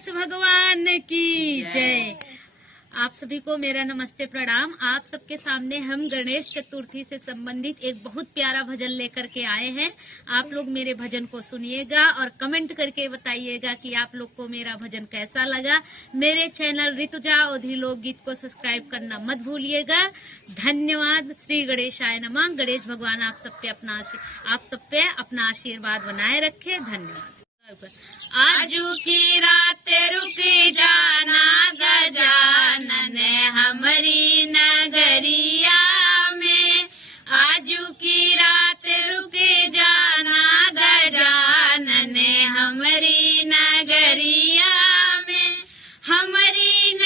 गणेश भगवान की जय। आप सभी को मेरा नमस्ते प्रणाम। आप सबके सामने हम गणेश चतुर्थी से संबंधित एक बहुत प्यारा भजन लेकर के आए हैं। आप लोग मेरे भजन को सुनिएगा और कमेंट करके बताइएगा कि आप लोग को मेरा भजन कैसा लगा। मेरे चैनल ऋतुजा ओधी लोकगीत को सब्सक्राइब करना मत भूलिएगा। धन्यवाद। श्री गणेशाय नमः। गणेश भगवान आप सब पे अपना आशीर्वाद बनाए रखे। धन्यवाद। आजू की रात रुक जाना गजानन हमारी नगरिया में। आजू की रात रुक जाना गजानन हमारी नगरिया में। हमारी